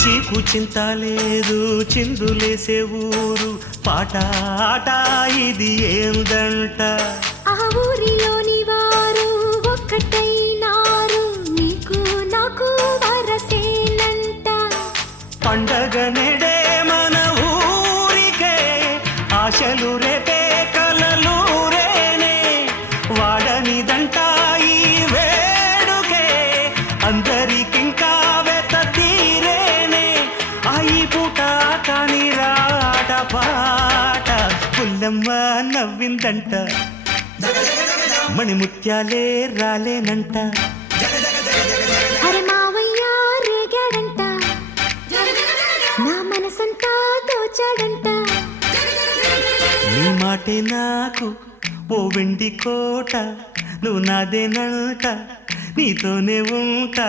చీకు చింత లేదు చిందులేసే ఊరు పాట ఆట ఇది ఏందంట ఆ ఊరిలోని వారు ఒక్కటైనారు నీకు నాకు వరసేనంట పండగ నెడే మన ఊరికే ఆశలు రేపే కలలు రేనే వాడనిదంట ఈ వేడుకే అందరికింకా వెత తీరేనే అయి పూట కాని రాట పాట పుల్లమ్మ నవ్విందంట మణిముత్యాలే రాలేనంట అరే మావయ్య రేగాడంట నా మనసంతా దోచాడంట నీ మాటే నాకు ఓ వెండి కోట నువ్వు నాదేనంట నీతోనే ఉంటా